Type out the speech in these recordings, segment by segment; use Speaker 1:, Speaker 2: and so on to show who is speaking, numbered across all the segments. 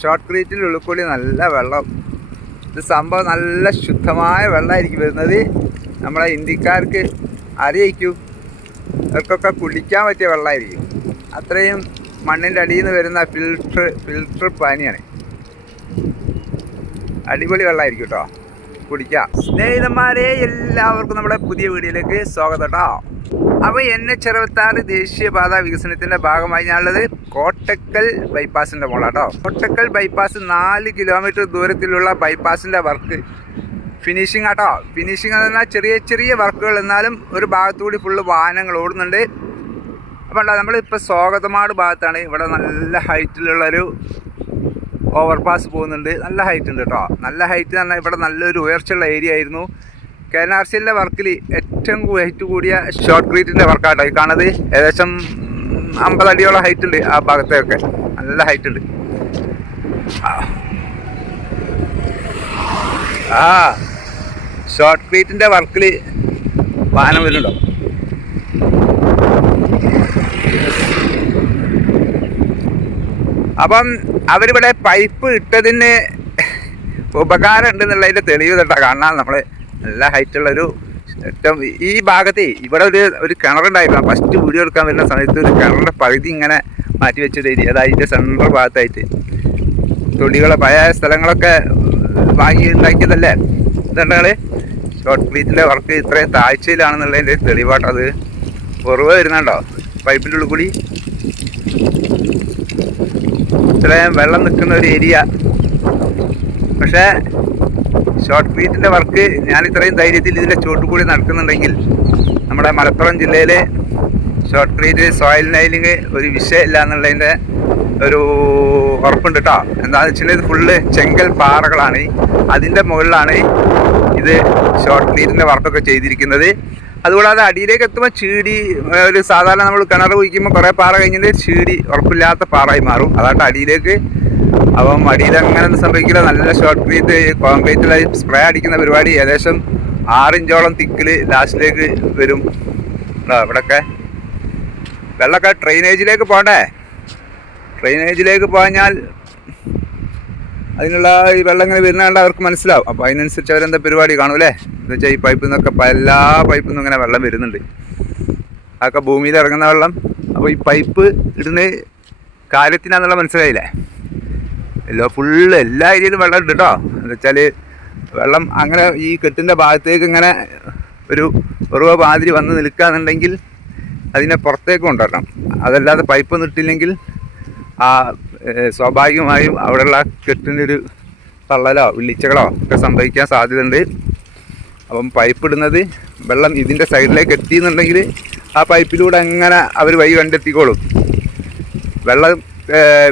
Speaker 1: Short ക്രീറ്റിൽ ഉള്ളിക്കൂടി നല്ല വെള്ളം. ഇത് സംഭവം നല്ല ശുദ്ധമായ വെള്ളമായിരിക്കും വരുന്നത്. നമ്മളെ ഇന്ത്യക്കാർക്ക് അറിയിക്കും. അവർക്കൊക്കെ കുടിക്കാൻ പറ്റിയ വെള്ളമായിരിക്കും അത്രയും മണ്ണിന്റെ അടിയിൽ നിന്ന് വരുന്ന ഫിൽട്ടർ ഫിൽട്ടർ പാനിയാണ്. അടിപൊളി വെള്ളമായിരിക്കും കേട്ടോ കുടിക്കാം. സ്നേഹിതന്മാരെ എല്ലാവർക്കും നമ്മുടെ പുതിയ വീഡിയോയിലേക്ക് സ്വാഗതം കേട്ടോ അപ്പോൾ എൻ എച്ച് അറുപത്താറ് ദേശീയപാത വികസനത്തിന്റെ ഭാഗമായി ഞാനുള്ളത് കോട്ടക്കൽ ബൈപ്പാസിന്റെ മോളാട്ടോ കോട്ടക്കൽ ബൈപ്പാസ് നാല് കിലോമീറ്റർ ദൂരത്തിലുള്ള ബൈപ്പാസിന്റെ വർക്ക് ഫിനിഷിംഗ് ആട്ടോ ഫിനിഷിംഗ് എന്ന് പറഞ്ഞാൽ ചെറിയ ചെറിയ വർക്കുകൾ എന്നാലും ഒരു ഭാഗത്തുകൂടി ഫുള്ള് വാഹനങ്ങൾ ഓടുന്നുണ്ട്. അപ്പോൾ നമ്മളിപ്പോൾ സ്വാഗതമാട് ഭാഗത്താണ്. ഇവിടെ നല്ല ഹൈറ്റിലുള്ളൊരു ഓവർപാസ് പോകുന്നുണ്ട്. നല്ല ഹൈറ്റ് ഉണ്ട് കേട്ടോ നല്ല ഹൈറ്റ് എന്ന് പറഞ്ഞാൽ ഇവിടെ നല്ലൊരു ഉയർച്ചയുള്ള ഏരിയ ആയിരുന്നു. കെ എൻ ആർ സിയിലെ വർക്കിൽ ഏറ്റവും ഹൈറ്റ് കൂടിയ ഷോർട്ട് ക്രീറ്റിന്റെ വർക്കാട്ടോ ഈ കാണുന്നത് ഏകദേശം അമ്പതടിയോളം ഹൈറ്റ് ഉണ്ട് ആ ഭാഗത്തൊക്കെ നല്ല ഹൈറ്റ് ഉണ്ട്. ആ. ഷോർട്ട് ക്രീറ്റിന്റെ വർക്കിൽ വാഹനം വരുന്നുണ്ടോ? അപ്പം അവരിവിടെ പൈപ്പ് ഇട്ടതിന് ഉപകാരം ഉണ്ടെന്നുള്ളതിന്റെ തെളിവ് കേട്ടോ കാണാൻ നമ്മൾ നല്ല ഹൈറ്റുള്ളൊരു ഏറ്റവും ഈ ഭാഗത്തെ ഇവിടെ ഒരു ഒരു കിണറുണ്ടായിരുന്നു ഫസ്റ്റ് വീഡിയോ എടുക്കാൻ വരുന്ന സമയത്ത് ഒരു കിണറിന്റെ പകുതി ഇങ്ങനെ മാറ്റി ഏരിയ അതായത് അതിന്റെ സെൻട്രൽ ഭാഗത്തായിട്ട്. തൊടികളെ പഴയ സ്ഥലങ്ങളൊക്കെ വാങ്ങി ഉണ്ടാക്കിയതല്ലേ ഇതുണ്ടാൾ ഷോർട്ട് ക്ലീറ്റിന്റെ വർക്ക് ഇത്രയും താഴ്ചയിലാണെന്നുള്ളതിന്റെ തെളിവാട്ടത് കുറവ് വരുന്നുണ്ടോ? പൈപ്പിന്റെ ഉള്ളിൽ കൂടി? ഇത്രയും വെള്ളം നിൽക്കുന്ന ഒരു ഏരിയ. പക്ഷേ ഷോർട്ട് ഫീറ്റിന്റെ വർക്ക് ഞാൻ ഇത്രയും ധൈര്യത്തിൽ ഇതിന്റെ ചുവട്ടുകൂടി കൂടി നടക്കുന്നുണ്ടെങ്കിൽ നമ്മുടെ മലപ്പുറം ജില്ലയിൽ ഷോർട്ട് ഫീറ്റ് സോയിൽ നൈലിങ് ഒരു വിഷയമില്ല എന്നുള്ളതിന്റെ ഒരു ഉറപ്പുണ്ട് കേട്ടോ എന്താണെന്ന് വെച്ചാൽ ഇത് ഫുള്ള് ചെങ്കൽ പാറകളാണ്. അതിന്റെ മുകളിലാണ് ഇത് ഷോർട്ട് ഫീറ്റിന്റെ വർക്കൊക്കെ ചെയ്തിരിക്കുന്നത്. അതുകൂടാതെ അടിയിലേക്ക് എത്തുമ്പോൾ ചീടി ഒരു സാധാരണ നമ്മൾ കിണർ കുഴിക്കുമ്പോൾ കുറേ പാറ കഴിഞ്ഞിട്ട് ചീടി ഉറപ്പില്ലാത്ത പാറയായി മാറും. അതാണ്ട് അടിയിലേക്ക്. അപ്പം അടിയിൽ അങ്ങനെ സംഭവിക്കില്ല. നല്ല ഷോർട്ട് ക്രീറ്റ് കോൺക്രീറ്റിലായി സ്പ്രേ അടിക്കുന്ന പരിപാടി ഏകദേശം ആറിഞ്ചോളം തിക്കിൽ ലാസ്റ്റിലേക്ക് വരും. ഇവിടെയൊക്കെ വെള്ളമൊക്കെ ഡ്രെയിനേജിലേക്ക് പോകണ്ടേ? ഡ്രെയിനേജിലേക്ക് പോകാഞ്ഞാൽ അതിനുള്ള ഈ വെള്ളം ഇങ്ങനെ വരുന്നതുകൊണ്ട് അവർക്ക് മനസ്സിലാവും. അപ്പോൾ അതിനനുസരിച്ച് അവരെന്താ പരിപാടി കാണൂലേ? എന്ന് വെച്ചാൽ ഈ പൈപ്പിൽ നിന്നൊക്കെ എല്ലാ പൈപ്പിൽ നിന്നും ഇങ്ങനെ വെള്ളം വരുന്നുണ്ട്. അതൊക്കെ ഭൂമിയിൽ ഇറങ്ങുന്ന വെള്ളം. അപ്പോൾ ഈ പൈപ്പ് ഇടുന്ന കാര്യത്തിനാന്നുള്ള മനസ്സിലായില്ലേ? എല്ലാ ഫുള്ള് എല്ലാ ഏരിയയിലും വെള്ളം ഉണ്ട് കേട്ടോ എന്ന് വെച്ചാൽ വെള്ളം അങ്ങനെ ഈ കെട്ടിന്റെ ഭാഗത്തേക്ക് ഇങ്ങനെ ഒരു ഉറവ മാതിരി വന്ന് നിൽക്കുകയെന്നുണ്ടെങ്കിൽ അതിനെ പുറത്തേക്ക് കൊണ്ടുവരണം. അതല്ലാതെ പൈപ്പ് നിട്ടില്ലെങ്കിൽ ആ സ്വാഭാവികമായും അവിടെയുള്ള കെട്ടിനൊരു തള്ളലോ വിളിച്ചകളോ ഒക്കെ സംഭവിക്കാൻ സാധ്യതയുണ്ട്. അപ്പം പൈപ്പ് ഇടുന്നത് വെള്ളം ഇതിന്റെ സൈഡിലേക്ക് എത്തിയെന്നുണ്ടെങ്കിൽ ആ പൈപ്പിലൂടെ അങ്ങനെ അവർ വഴി കണ്ടെത്തിക്കോളും? വെള്ളം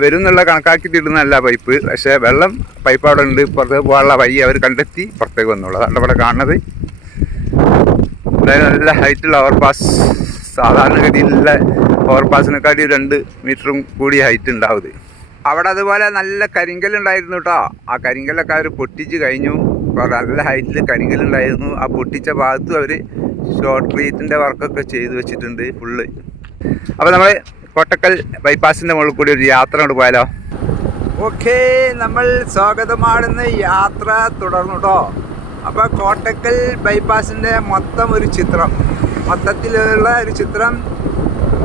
Speaker 1: വരും എന്നുള്ള കണക്കാക്കിയിട്ട് ഇടുന്നതല്ല പൈപ്പ് പക്ഷേ വെള്ളം പൈപ്പ് അവിടെ ഉണ്ട്. പുറത്തേക്ക് പോകാനുള്ള വഴി അവർ കണ്ടെത്തി പുറത്തേക്ക് വന്നോളൂ. അതാണ് ഇവിടെ കാണുന്നത്. എന്തായാലും നല്ല ഹൈറ്റുള്ള ഓവർപാസ് സാധാരണഗതിയിലുള്ള ഓവർപാസിനെക്കാട്ടി രണ്ട് മീറ്ററും കൂടി ഹൈറ്റ് ഉണ്ടാവും അവിടെ അതുപോലെ നല്ല കരിങ്കല്ലുണ്ടായിരുന്നു കേട്ടോ ആ കരിങ്കല്ലൊക്കെ അവർ പൊട്ടിച്ച് കഴിഞ്ഞു. നല്ല ഹൈറ്റിൽ കരിങ്കല്ലുണ്ടായിരുന്നു. ആ പൊട്ടിച്ച ഭാഗത്തും അവർ ഷോർട്ട് ട്രീറ്റിന്റെ വർക്കൊക്കെ ചെയ്തു വെച്ചിട്ടുണ്ട് ഫുള്ള് അപ്പോൾ നമ്മൾ കോട്ടക്കൽ ബൈപ്പാസിന്റെ മുകളിൽ കൂടി ഒരു യാത്ര കൊണ്ട് പോയാലോ? ഓക്കെ നമ്മൾ സ്വാഗതമാടുന്ന യാത്ര തുടർന്നു കേട്ടോ അപ്പോൾ കോട്ടക്കൽ ബൈപ്പാസിന്റെ മൊത്തം ഒരു ചിത്രം. മൊത്തത്തിലുള്ള ഒരു ചിത്രം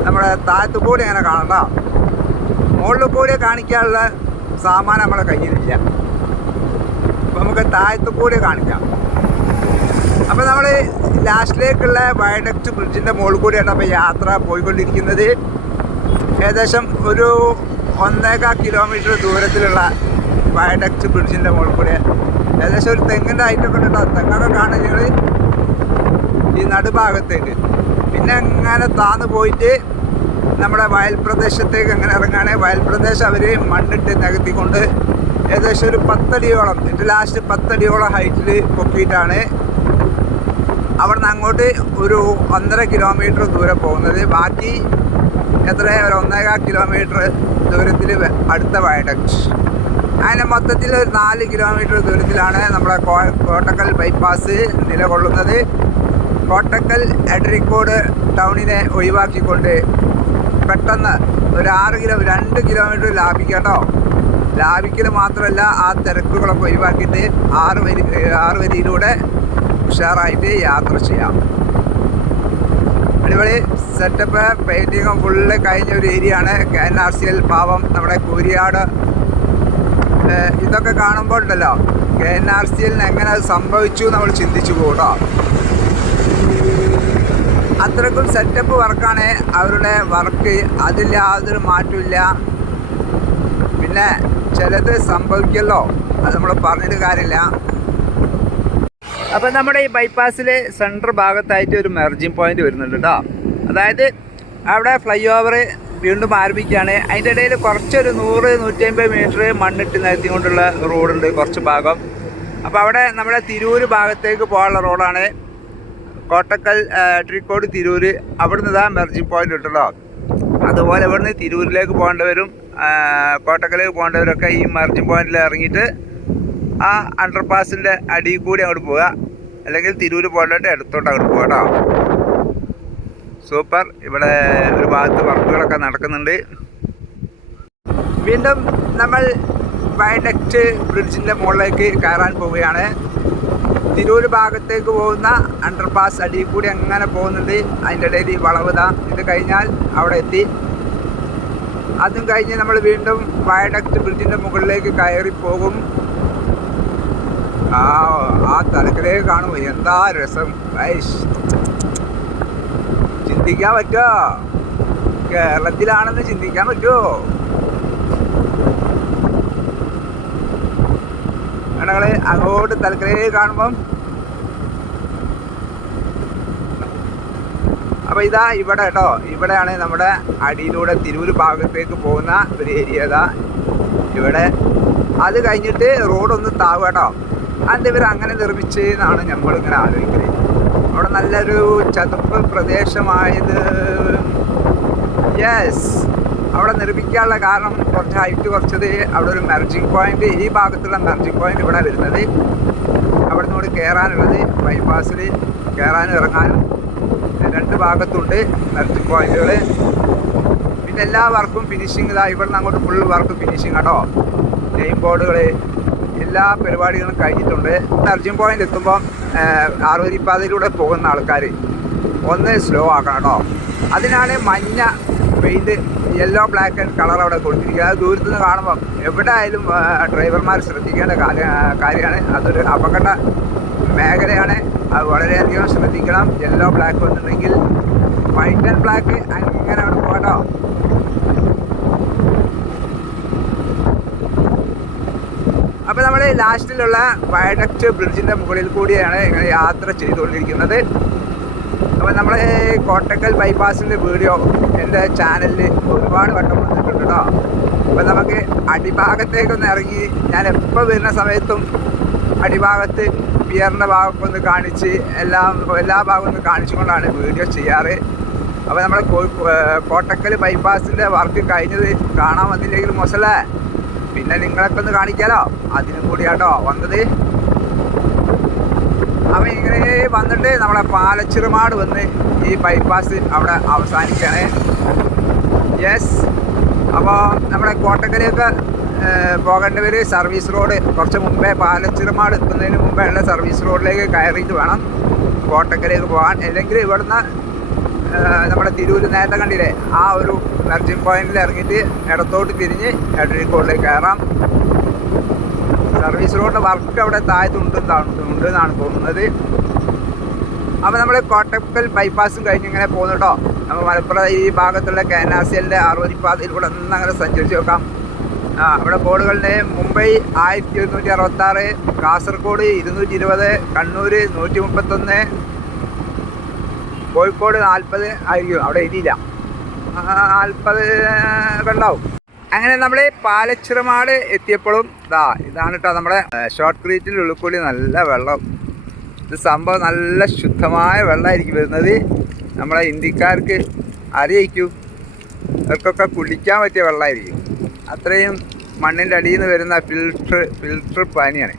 Speaker 1: നമ്മുടെ താഴത്തുകൂടി അങ്ങനെ കാണണ്ട മുകളിൽ കൂടെ കാണിക്കാനുള്ള സാമാനം നമ്മളെ കയ്യിലില്ല. അപ്പോൾ നമുക്ക് താഴത്തു കൂടെ കാണിക്കാം. അപ്പോൾ നമ്മൾ ലാസ്റ്റിലേക്കുള്ള വയഡക്റ്റ് ബ്രിഡ്ജിന്റെ മുകളിൽ കൂടെയാണ് അപ്പോൾ യാത്ര പോയിക്കൊണ്ടിരിക്കുന്നത്. ഏകദേശം ഒരു ഒന്നേകാൽ കിലോമീറ്റർ ദൂരത്തിലുള്ള വയഡക്റ്റ് ബ്രിഡ്ജിന്റെ മുകളിൽ കൂടെ. ഏകദേശം ഒരു തെങ്ങിന്റെ ഹൈറ്റൊക്കെ ഉണ്ട്? തെങ്ങൊക്കെ കാണുന്നത് ഈ നടുഭാഗത്തേക്ക്. പിന്നെ അങ്ങനെ താന്ന് പോയിട്ട് നമ്മുടെ വയൽ പ്രദേശത്തേക്ക് അങ്ങനെ ഇറങ്ങുകയാണെങ്കിൽ വയൽ പ്രദേശം അവർ മണ്ണിട്ട് നികത്തിക്കൊണ്ട് ഏകദേശം ഒരു പത്തടിയോളം എന്റെ ലാസ്റ്റ് പത്തടിയോളം ഹൈറ്റിൽ പൊക്കിയിട്ടാണ് അവിടെ നിന്ന് അങ്ങോട്ട് ഒരു ഒന്നര കിലോമീറ്റർ ദൂരെ പോകുന്നത്. ബാക്കി എത്ര? ഒരു ഒന്നേകാൽ കിലോമീറ്റർ ദൂരത്തിൽ അടുത്ത വയഡക്ട് അങ്ങനെ മൊത്തത്തിൽ ഒരു നാല് കിലോമീറ്റർ ദൂരത്തിലാണ് നമ്മുടെ കോട്ടക്കൽ ബൈപ്പാസ് നിലകൊള്ളുന്നത്. കോട്ടക്കൽ എഡറിക്കോട് ടൗണിനെ ഒഴിവാക്കിക്കൊണ്ട് പെട്ടെന്ന് ഒരു ആറ് കിലോ രണ്ട് കിലോമീറ്റർ ലാഭിക്കാം ലാഭിക്കൽ മാത്രമല്ല ആ തിരക്കുകളൊക്കെ ഒഴിവാക്കിയിട്ട് ആറ് വരി ആറ് വരിയിലൂടെ ഉഷാറായിട്ട് യാത്ര ചെയ്യാം. അടിപൊളി സെറ്റപ്പ് പെയിന്റിങ്ങും ഫുള്ള് കഴിഞ്ഞ ഒരു ഏരിയ ആണ്. എൻ ആർ സി എൽ പാവം നമ്മുടെ കൂരിയാട്. ഇതൊക്കെ കാണുമ്പോൾ ഉണ്ടല്ലോ കെ എൻ ആർ സി എല്ലിന് എങ്ങനെ അത് സംഭവിച്ചു നമ്മൾ ചിന്തിച്ചു കൂട്ടോ അത്രക്കും സെറ്റപ്പ് വർക്കാണ് അവരുടെ വർക്ക് അതിൽ യാതൊരു മാറ്റമില്ല. പിന്നെ ചിലത് സംഭവിക്കല്ലോ അത് നമ്മൾ പറഞ്ഞിട്ട് കാര്യമില്ല. അപ്പം നമ്മുടെ ഈ ബൈപ്പാസിൽ സെന്റർ ഭാഗത്തായിട്ട് ഒരു മെർജിങ് പോയിന്റ് വരുന്നുണ്ട് കേട്ടോ അതായത് അവിടെ ഫ്ലൈ ഓവർ വീണ്ടും ആരംഭിക്കുകയാണ്. അതിന്റെ ഇടയിൽ കുറച്ചൊരു നൂറ് നൂറ്റമ്പത് മീറ്റർ മണ്ണിട്ട് നിരത്തി കൊണ്ടുള്ള റോഡുണ്ട് കുറച്ച് ഭാഗം. അപ്പോൾ അവിടെ നമ്മുടെ തിരൂർ ഭാഗത്തേക്ക് പോകാനുള്ള റോഡാണ് കോട്ടക്കൽ ട്രിക്കോട് തിരൂർ അവിടുന്ന് ഇതാ മെർജിങ് പോയിന്റ് ഉണ്ടല്ലോ അതുപോലെ ഇവിടുന്ന് തിരൂരിലേക്ക് പോകേണ്ടവരും കോട്ടക്കലേക്ക് പോകേണ്ടവരൊക്കെ ഈ മെർജിങ് പോയിന്റിൽ ഇറങ്ങിയിട്ട് ആ അണ്ടർപാസിന്റെ അടിയിൽ കൂടി അങ്ങോട്ട് പോവുക. അല്ലെങ്കിൽ തിരൂർ പോകേണ്ടത് ഇടത്തോട്ട് അങ്ങോട്ട് പോകാം കേട്ടോ. സൂപ്പർ. ഇവിടെ ഒരു ഭാഗത്ത് വർക്കുകളൊക്കെ നടക്കുന്നുണ്ട്. വീണ്ടും നമ്മൾ വയഡക്റ്റ് ബ്രിഡ്ജിന്റെ മുകളിലേക്ക് കയറാൻ പോവുകയാണ്. തിരൂർ ഭാഗത്തേക്ക് പോകുന്ന അണ്ടർപാസ് അടിയിൽ കൂടി അങ്ങനെ പോകുന്നുണ്ട്. അതിന്റെ ഇടയിൽ ഈ വളവ് ഇത് കഴിഞ്ഞാൽ അവിടെ എത്തി. അതും കഴിഞ്ഞ് നമ്മൾ വീണ്ടും വയഡക്റ്റ് ബ്രിഡ്ജിന്റെ മുകളിലേക്ക് കയറി പോകും. ആ ആ തലക്കിലേക്ക് കാണുമോ? എന്താ രസം? ഐഷ്. ചിന്തിക്കാൻ പറ്റുമോ കേരളത്തിലാണെന്ന് ചിന്തിക്കാൻ പറ്റുമോ അങ്ങോട്ട് തലക്കരയിൽ കാണുമ്പം അപ്പൊ ഇതാ ഇവിടെ കേട്ടോ ഇവിടെയാണ് നമ്മുടെ അടിയിലൂടെ തിരൂര് ഭാഗത്തേക്ക് പോകുന്ന ഒരു ഏരിയ ഇതാ. ഇവിടെ അത് കഴിഞ്ഞിട്ട് റോഡൊന്ന് താവുക കേട്ടോ അതിവർ അങ്ങനെ നിർമ്മിച്ച് എന്നാണ് നമ്മളിങ്ങനെ ആലോചിക്കുന്നത്. അവിടെ നല്ലൊരു ചതുപ്പ് പ്രദേശമായത് യെസ് അവിടെ നിർമ്മിക്കാനുള്ള കാരണം കുറച്ച് ഹൈറ്റ് കുറച്ചത് അവിടെ ഒരു മെർജിങ് പോയിന്റ് ഈ ഭാഗത്തുള്ള മെർജിങ് പോയിന്റ് ഇവിടെ വരുന്നത്. അവിടെ നിന്ന് കയറാനുള്ളത് ബൈപ്പാസിൽ കയറാനും ഇറങ്ങാനും രണ്ട് ഭാഗത്തുണ്ട് മെർജിങ് പോയിന്റുകൾ പിന്നെ എല്ലാ വർക്കും ഫിനിഷിംഗ് ഇതാ ഇവിടെ നിന്ന് അങ്ങോട്ട് ഫുൾ വർക്ക് ഫിനിഷിംഗ് ആട്ടോ. നെയിം ബോർഡുകൾ എല്ലാ പരിപാടികളും കഴിഞ്ഞിട്ടുണ്ട്. മെർജിങ് പോയിന്റ് എത്തുമ്പോൾ ആറുവരിപ്പാതയിലൂടെ പോകുന്ന ആൾക്കാർ ഒന്ന് സ്ലോ ആക്കണം കേട്ടോ അതിനാണ് മഞ്ഞ paint yellow black and colour അവിടെ കൊടുത്തിരിക്കുക അത് ദൂരത്തു നിന്ന് കാണുമ്പം എവിടെ ആയാലും ഡ്രൈവർമാർ ശ്രദ്ധിക്കേണ്ട കാര്യ കാര്യമാണ്. അതൊരു അപകട മേഖലയാണ്. അത് വളരെയധികം ശ്രദ്ധിക്കണം. യെല്ലോ ബ്ലാക്ക് വന്നിട്ടുണ്ടെങ്കിൽ വൈറ്റ് ആൻഡ് ബ്ലാക്ക് അങ്ങനെ അവിടെ പോകട്ടോ. അപ്പോൾ നമ്മൾ ലാസ്റ്റിലുള്ള വയഡക്റ്റ് ബ്രിഡ്ജിന്റെ മുകളിൽ കൂടിയാണ് ഇങ്ങനെ യാത്ര ചെയ്തുകൊണ്ടിരിക്കുന്നത്. അപ്പോൾ നമ്മൾ കോട്ടക്കൽ ബൈപ്പാസിന്റെ വീഡിയോ എന്റെ ചാനലിൽ ഒരുപാട് വട്ടം വന്നിട്ടുണ്ട് കേട്ടോ അപ്പോൾ നമുക്ക് അടിഭാഗത്തേക്കൊന്ന് ഇറങ്ങി ഞാൻ എപ്പോൾ വരുന്ന സമയത്തും അടിഭാഗത്ത് പിയറിന്റെ ഭാഗമൊക്കെ ഒന്ന് കാണിച്ച് എല്ലാം എല്ലാ ഭാഗവും ഒന്ന് കാണിച്ചുകൊണ്ടാണ് വീഡിയോ ചെയ്യാറ്. അപ്പോൾ നമ്മൾ കോട്ടക്കൽ ബൈപ്പാസിന്റെ വർക്ക് കഴിഞ്ഞത് കാണാൻ വന്നില്ലെങ്കിൽ മൊസലേ പിന്നെ നിങ്ങളൊക്കെ ഒന്ന് കാണിക്കാലോ? അതിനും കൂടിയാട്ടോ വന്നത്. അപ്പം ഇങ്ങനെ വന്നിട്ട് നമ്മളെ പാലച്ചിറുമാട് വന്ന് ഈ ബൈപ്പാസ് അവിടെ അവസാനിക്കുകയാണ്. യെസ് അപ്പോൾ നമ്മുടെ കോട്ടക്കരയൊക്കെ പോകേണ്ടവർ സർവീസ് റോഡ് കുറച്ച് മുമ്പേ പാലച്ചിറുമാട് എത്തുന്നതിന് മുമ്പേ ഉള്ള സർവീസ് റോഡിലേക്ക് കയറിയിട്ട് വേണം കോട്ടക്കലേക്ക് പോകാൻ. അല്ലെങ്കിൽ ഇവിടുന്ന് നമ്മുടെ തിരൂര് നേരത്തെ കണ്ടില്ലേ ആ ഒരു മെർജിങ് പോയിന്റിൽ ഇറങ്ങിയിട്ട് ഇടത്തോട്ട് തിരിഞ്ഞ് എടരിക്കോടിലേക്ക് കയറാം. സർവീസ് റോഡിന്റെ വർക്ക് അവിടെ താഴത്തുണ്ട് ഉണ്ട് എന്നാണ് തോന്നുന്നത്. അപ്പോൾ നമ്മൾ കോട്ടക്കൽ ബൈപ്പാസും കഴിഞ്ഞ് ഇങ്ങനെ പോകുന്നു നമ്മൾ മലപ്പുറം ഈ ഭാഗത്തുള്ള കാനാസിയലിന്റെ അറുപതിപ്പാതയിലൂടെ ഒന്ന് അങ്ങനെ സഞ്ചരിച്ച് നോക്കാം. ആ അവിടെ ബോർഡുകളുടെ മുംബൈ ആയിരത്തി ഒരുന്നൂറ്റി അറുപത്താറ് കാസർഗോഡ് ഇരുന്നൂറ്റി ഇരുപത് കണ്ണൂർ നൂറ്റി മുപ്പത്തൊന്ന് കോഴിക്കോട് നാൽപ്പത് ആയിരിക്കും. അവിടെ എഴുതിയില്ല. നാൽപ്പത് കണ്ടാവും. അങ്ങനെ നമ്മൾ പാലച്ചിറമാട് എത്തിയപ്പോഴും ഇതാ ഇതാണ് കേട്ടോ നമ്മുടെ ഷോർട്ട് ക്രീറ്റിൽ ഉള്ളിക്കൂടി നല്ല വെള്ളം. ഇത് സംഭവം നല്ല ശുദ്ധമായ വെള്ളമായിരിക്കും വരുന്നത്. നമ്മളെ ഇന്ത്യക്കാർക്ക് അറിയിക്കൂ. അവർക്കൊക്കെ കുടിക്കാൻ പറ്റിയ വെള്ളമായിരിക്കും. അത്രയും മണ്ണിന്റെ അടിയിൽ നിന്ന് വരുന്ന ഫിൽട്ടർ ഫിൽട്ടർ പാനിയാണ്.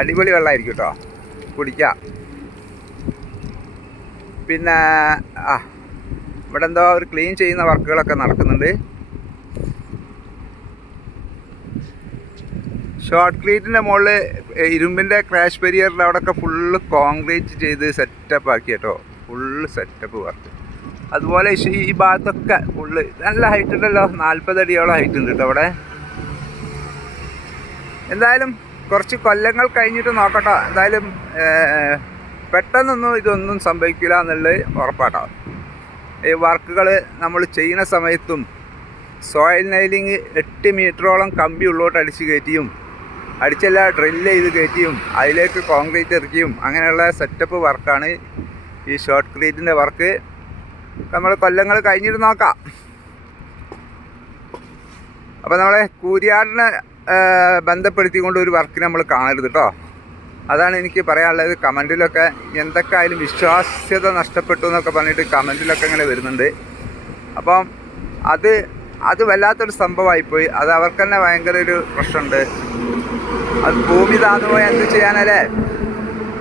Speaker 1: അടിപൊളി വെള്ളമായിരിക്കും കേട്ടോ കുടിക്കാം. പിന്നെ ആ ഇവിടെ എന്തോ അവർ ക്ലീൻ ചെയ്യുന്ന വർക്കുകളൊക്കെ നടക്കുന്നുണ്ട്. ഷോർട്ട് മുകളിൽ ഇരുമ്പിന്റെ ക്രാഷ് പെരിയറിന്റെ അവിടെയൊക്കെ ഫുള്ള് കോൺക്രീറ്റ് ചെയ്ത് സെറ്റപ്പ് ആക്കി കേട്ടോ. ഫുള്ള് സെറ്റപ്പ് വർക്ക് അതുപോലെ ഈ- ഭാഗത്തൊക്കെ ഫുള്ള് നല്ല ഹൈറ്റ് ഉണ്ടല്ലോ. നാൽപ്പത് അടിയോളം ഹൈറ്റ് ഉണ്ട് കേട്ടോ അവിടെ. എന്തായാലും കുറച്ച് കൊല്ലങ്ങൾ കഴിഞ്ഞിട്ട് നോക്കട്ടോ. എന്തായാലും പെട്ടെന്നൊന്നും ഇതൊന്നും സംഭവിക്കില്ല എന്നുള്ളത് ഉറപ്പാട്ടോ. ഈ വർക്കുകൾ നമ്മൾ ചെയ്യുന്ന സമയത്തും സോയിൽ നൈലിങ് എട്ട് മീറ്ററോളം കമ്പി ഉള്ളോട്ട് അടിച്ച് കയറ്റിയും അടിച്ചല്ല ഡ്രില്ല് ചെയ്ത് കയറ്റിയും അതിലേക്ക് കോൺക്രീറ്റ് ഇറക്കിയും അങ്ങനെയുള്ള സെറ്റപ്പ് വർക്കാണ് ഈ ഷോർട്ട് ക്രീറ്റിന്റെ വർക്ക് നമ്മൾ കൊല്ലങ്ങൾ കഴിഞ്ഞിട്ട് നോക്കാം. അപ്പോൾ നമ്മളെ കൂരിയാടിനെ ബന്ധപ്പെടുത്തിക്കൊണ്ട് ഒരു വർക്ക് നമ്മൾ കാണരുത് കേട്ടോ അതാണ് എനിക്ക് പറയാനുള്ളത്. കമന്റിലൊക്കെ എന്തൊക്കെ ആയാലും വിശ്വാസ്യത നഷ്ടപ്പെട്ടു എന്നൊക്കെ പറഞ്ഞിട്ട് കമന്റിലൊക്കെ ഇങ്ങനെ വരുന്നുണ്ട്. അപ്പം അത് അത് വല്ലാത്തൊരു സംഭവമായിപ്പോയി. അത് അവർക്ക് തന്നെ ഭയങ്കര ഒരു പ്രശ്നമുണ്ട്. അത് ഭൂമി താന്നു പോയി എന്ത് ചെയ്യാനല്ലേ?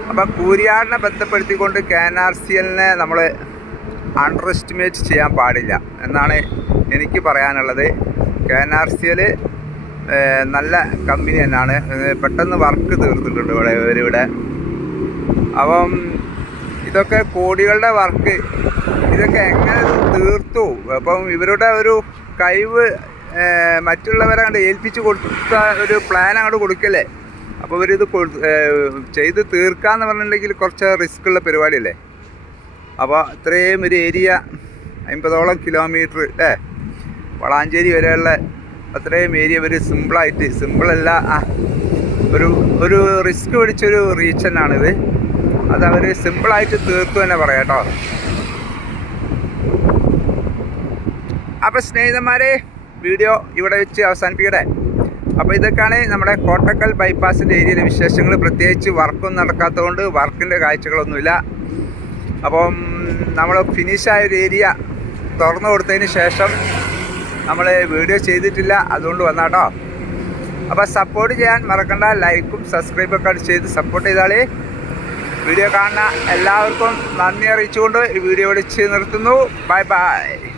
Speaker 1: അപ്പം കൂരിയാടിനെ ബന്ധപ്പെടുത്തിക്കൊണ്ട് കെ എൻ ആർ സി എല്ലിനെ നമ്മൾ അണ്ടർ എസ്റ്റിമേറ്റ് ചെയ്യാൻ പാടില്ല എന്നാണ് എനിക്ക് പറയാനുള്ളത്. K N R C L നല്ല കമ്പനി തന്നെയാണ് പെട്ടെന്ന് വർക്ക് തീർത്തിട്ടുണ്ട് ഇവിടെ ഇവരിവിടെ. അപ്പം ഇതൊക്കെ കോടികളുടെ വർക്ക് ഇതൊക്കെ എങ്ങനെ തീർത്തു? അപ്പം ഇവരുടെ ഒരു കഴിവ് മറ്റുള്ളവരെ കണ്ട് ഏൽപ്പിച്ച് കൊടുത്ത ഒരു പ്ലാൻ അങ്ങോട്ട് കൊടുക്കല്ലേ? അപ്പോൾ ഇവരിത് ചെയ്ത് തീർക്കാന്ന് പറഞ്ഞിട്ടുണ്ടെങ്കിൽ കുറച്ച് റിസ്ക് ഉള്ള പരിപാടിയല്ലേ? അപ്പോൾ ഇത്രയും ഒരു ഏരിയ അമ്പതോളം കിലോമീറ്റർ അല്ലേ വളാഞ്ചേരി വരെയുള്ള അത്രയും ഏരിയ ഒരു സിമ്പിളായിട്ട് സിമ്പിളല്ല ഒരു ഒരു റിസ്ക് പിടിച്ചൊരു റീച്ചനാണിത് അത് അവർ സിമ്പിളായിട്ട് തീർത്തു തന്നെ പറയാം കേട്ടോ അപ്പോൾ സ്നേഹിതന്മാരെ വീഡിയോ ഇവിടെ വെച്ച് അവസാനിപ്പിക്കട്ടെ. അപ്പോൾ ഇതൊക്കെയാണ് നമ്മുടെ കോട്ടക്കൽ ബൈപ്പാസിന്റെ ഏരിയയിലെ വിശേഷങ്ങൾ പ്രത്യേകിച്ച് വർക്കൊന്നും നടക്കാത്തതുകൊണ്ട് വർക്കിന്റെ കാഴ്ചകളൊന്നുമില്ല. അപ്പം നമ്മൾ ഫിനിഷായ ഒരു ഏരിയ തുറന്നു കൊടുത്തതിന് ശേഷം നമ്മൾ വീഡിയോ ചെയ്തിട്ടില്ല. അതുകൊണ്ട് വന്നാട്ടോ. അപ്പോൾ സപ്പോർട്ട് ചെയ്യാൻ മറക്കണ്ട. ലൈക്കും സബ്സ്ക്രൈബൊക്കെ ചെയ്ത് സപ്പോർട്ട് ചെയ്താളേ വീഡിയോ കാണുന്ന എല്ലാവർക്കും നന്ദി അറിയിച്ചുകൊണ്ട് ഈ വീഡിയോ വിളിച്ച് നിർത്തുന്നു. Bye bye